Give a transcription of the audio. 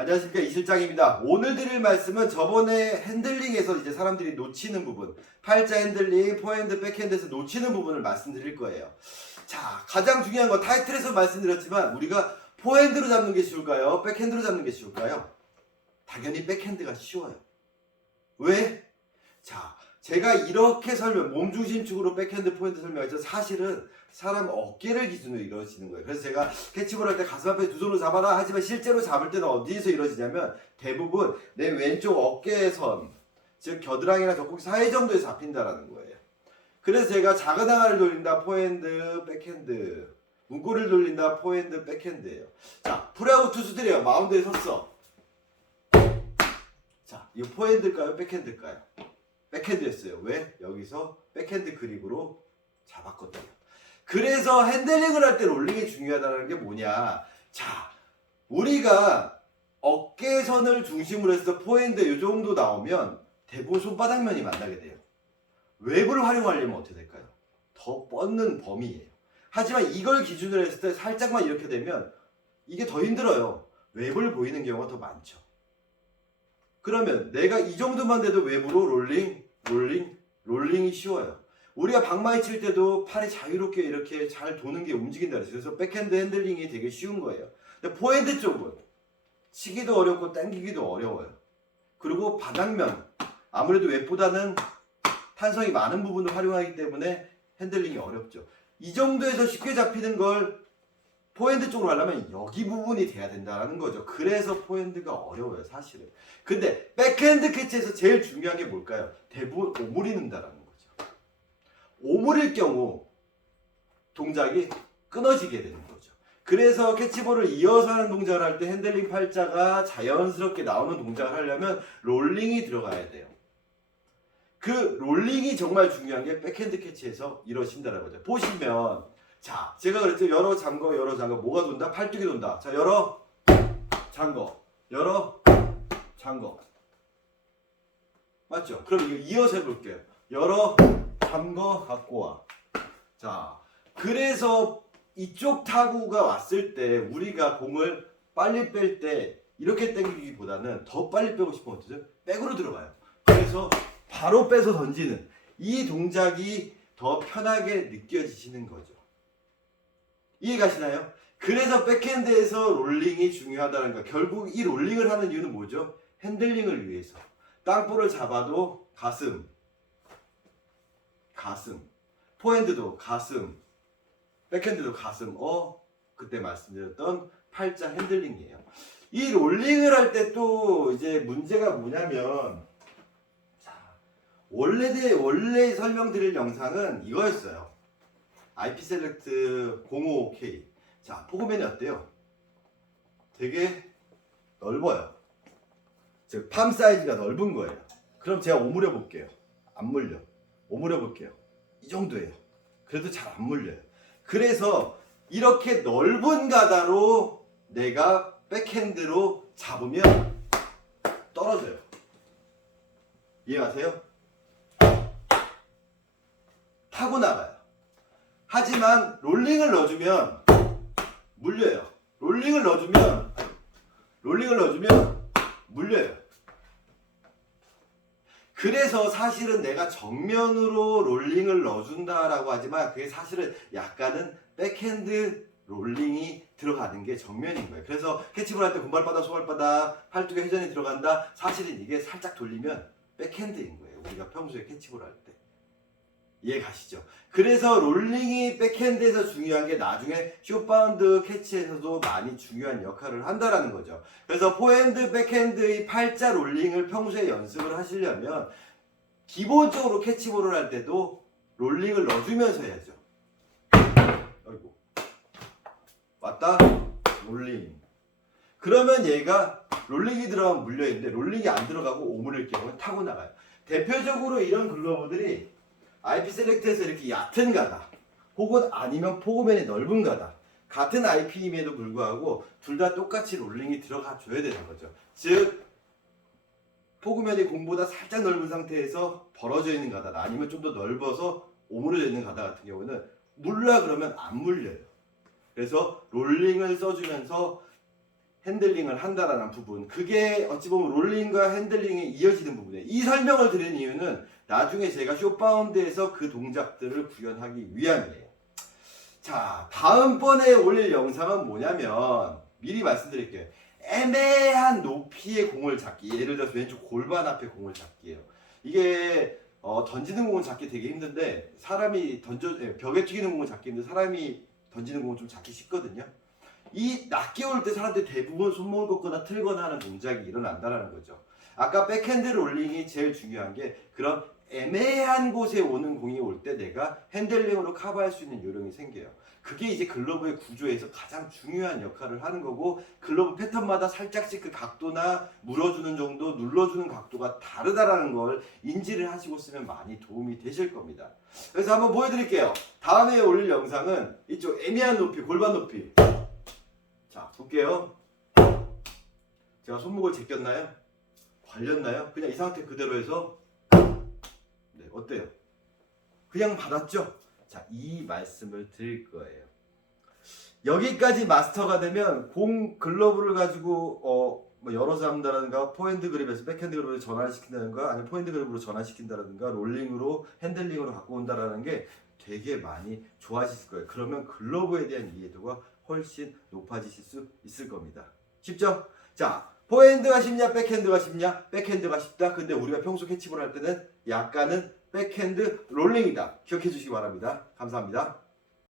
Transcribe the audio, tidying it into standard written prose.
안녕하십니까, 이실장입니다. 오늘 드릴 말씀은 저번에 핸들링에서 이제 사람들이 놓치는 부분, 팔자 핸들링, 포핸드, 백핸드에서 놓치는 부분을 말씀드릴 거예요. 자, 가장 중요한 건 타이틀에서 말씀드렸지만 우리가 포핸드로 잡는 게 쉬울까요? 백핸드로 잡는 게 쉬울까요? 당연히 백핸드가 쉬워요. 왜? 자, 제가 이렇게 몸중심축으로 백핸드, 포핸드 설명했죠. 사실은 사람 어깨를 기준으로 이루어지는 거예요. 그래서 제가 캐치볼 할 때 가슴 앞에 두 손으로 잡아라 하지만 실제로 잡을 때는 어디에서 이루어지냐면 대부분 내 왼쪽 어깨선, 즉 겨드랑이나 젖꼭지 사이 정도에 잡힌다라는 거예요. 그래서 제가 작은 항아를 돌린다, 포핸드, 백핸드, 문고리를 돌린다, 포핸드, 백핸드예요. 자, 프로야구 투수들이에요. 마운드에 섰어. 자, 이거 포핸드일까요? 백핸드일까요? 백핸드였어요. 왜? 여기서 백핸드 그립으로 잡았거든요. 그래서 핸들링을 할 때 롤링이 중요하다는 게 뭐냐? 자, 우리가 어깨선을 중심으로 해서 포핸드 이 정도 나오면 대부분 손바닥면이 만나게 돼요. 웹을 활용하려면 어떻게 될까요? 더 뻗는 범위예요. 하지만 이걸 기준으로 했을 때 살짝만 이렇게 되면 이게 더 힘들어요. 웹을 보이는 경우가 더 많죠. 그러면 내가 이 정도만 돼도 웹으로 롤링이 쉬워요. 우리가 방망이 칠 때도 팔이 자유롭게 이렇게 잘 도는 게 움직인다 그랬어요. 그래서 백핸드 핸들링이 되게 쉬운 거예요. 근데 포핸드 쪽은 치기도 어렵고 당기기도 어려워요. 그리고 바닥면, 아무래도 웹보다는 탄성이 많은 부분을 활용하기 때문에 핸들링이 어렵죠. 이 정도에서 쉽게 잡히는 걸 포핸드 쪽으로 하려면 여기 부분이 돼야 된다는 거죠. 그래서 포핸드가 어려워요, 사실은. 근데 백핸드 캐치에서 제일 중요한 게 뭘까요? 대부분 오므리는다라는 거죠. 오므릴 경우 동작이 끊어지게 되는 거죠. 그래서 캐치볼을 이어서 하는 동작을 할 때 핸들링 팔자가 자연스럽게 나오는 동작을 하려면 롤링이 들어가야 돼요. 그 롤링이 정말 중요한 게 백핸드 캐치에서 이루어진다는 거죠. 보시면 자, 제가 그랬죠. 열어 잠궈 뭐가 돈다? 팔뚝이 돈다. 자, 열어 잠궈 맞죠? 그럼 이거 이어서 해볼게요. 열어 잠궈 갖고 와. 자, 그래서 이쪽 타구가 왔을 때 우리가 공을 빨리 뺄 때 이렇게 당기기보다는 더 빨리 빼고 싶으면 어떠죠? 백으로 들어가요. 그래서 바로 빼서 던지는 이 동작이 더 편하게 느껴지시는 거죠. 이해가시나요? 그래서 백핸드에서 롤링이 중요하다는 거. 결국 이 롤링을 하는 이유는 뭐죠? 핸들링을 위해서. 땅볼을 잡아도 가슴, 포핸드도 가슴, 백핸드도 가슴. 그때 말씀드렸던 팔자 핸들링이에요. 이 롤링을 할 때 또 이제 문제가 뭐냐면, 자, 원래 설명드릴 영상은 이거였어요. IP 셀렉트 05K. 자, 포그맨이 어때요? 되게 넓어요. 즉, 팜 사이즈가 넓은 거예요. 그럼 제가 오므려 볼게요. 안 물려. 오므려 볼게요. 이 정도예요. 그래도 잘 안 물려요. 그래서 이렇게 넓은 가다로 내가 백핸드로 잡으면 떨어져요. 이해가세요? 타고 나가요. 하지만 롤링을 넣어주면 물려요. 롤링을 넣어주면 물려요. 그래서 사실은 내가 정면으로 롤링을 넣어준다라고 하지만 그게 사실은 약간은 백핸드 롤링이 들어가는 게 정면인 거예요. 그래서 캐치볼 할 때 군발바닥, 소발바닥, 팔뚝에 회전이 들어간다. 사실은 이게 살짝 돌리면 백핸드인 거예요. 우리가 평소에 캐치볼 할 때. 이해 가시죠? 그래서 롤링이 백핸드에서 중요한 게 나중에 숏바운드 캐치에서도 많이 중요한 역할을 한다라는 거죠. 그래서 포핸드, 백핸드의 팔자 롤링을 평소에 연습을 하시려면 기본적으로 캐치볼을 할 때도 롤링을 넣어주면서 해야죠. 아이고. 왔다, 롤링. 그러면 얘가 롤링이 들어가면 물려있는데 롤링이 안 들어가고 오므릴 경우는 타고 나가요. 대표적으로 이런 글러브들이 IP 셀렉트에서 이렇게 얕은 가다 혹은 아니면 포그맨이 넓은 가다 같은 IP임에도 불구하고 둘 다 똑같이 롤링이 들어가 줘야 되는 거죠. 즉 포그맨이 공보다 살짝 넓은 상태에서 벌어져 있는 가다나 아니면 좀 더 넓어서 오므려져 있는 가다 같은 경우는 물라 그러면 안 물려요. 그래서 롤링을 써주면서 핸들링을 한다라는 부분, 그게 어찌 보면 롤링과 핸들링에 이어지는 부분이에요. 이 설명을 드린 이유는 나중에 제가 숏바운드에서 그 동작들을 구현하기 위함이에요. 자, 다음번에 올릴 영상은 뭐냐면 미리 말씀드릴게요. 애매한 높이의 공을 잡기. 예를 들어서 왼쪽 골반 앞에 공을 잡기예요. 이게 던지는 공은 잡기 되게 힘든데 사람이 벽에 튀기는 공은 잡기 힘든데 사람이 던지는 공은 좀 잡기 쉽거든요. 이 낮게 올 때 사람들이 대부분 손목을 걷거나 틀거나 하는 동작이 일어난다는 거죠. 아까 백핸드 롤링이 제일 중요한 게 그런 애매한 곳에 오는 공이 올 때 내가 핸들링으로 커버할 수 있는 요령이 생겨요. 그게 이제 글러브의 구조에서 가장 중요한 역할을 하는 거고, 글러브 패턴마다 살짝씩 그 각도나 물어주는 정도, 눌러주는 각도가 다르다라는 걸 인지를 하시고 쓰면 많이 도움이 되실 겁니다. 그래서 한번 보여드릴게요. 다음에 올릴 영상은 이쪽 애매한 높이, 골반 높이. 자, 볼게요. 제가 손목을 제꼈나요? 걸렸나요? 그냥 이 상태 그대로 해서 네, 어때요? 그냥 받았죠? 자, 이 말씀을 드릴 거예요. 여기까지 마스터가 되면 공 글러브를 가지고 뭐 열어서 한다든가 포핸드 그립에서 백핸드 그립으로 전환을 시킨다든가 아니면 포핸드 그립으로 전환시킨다든가 롤링으로 핸들링으로 갖고 온다라는 게 되게 많이 좋아지실 거예요. 그러면 글러브에 대한 이해도가 훨씬 높아지실 수 있을 겁니다. 쉽죠? 자, 포핸드가 쉽냐 백핸드가 쉽냐? 백핸드가 쉽다. 근데 우리가 평소 캐치볼 할 때는 약간은 백핸드 롤링이다. 기억해 주시기 바랍니다. 감사합니다.